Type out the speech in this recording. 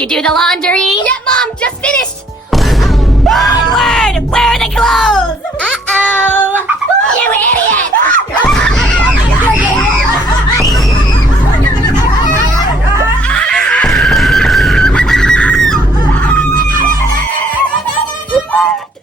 you do the laundry? Yeah, Mom, just finished. Edward, where are the clothes? Uh-oh. You idiot.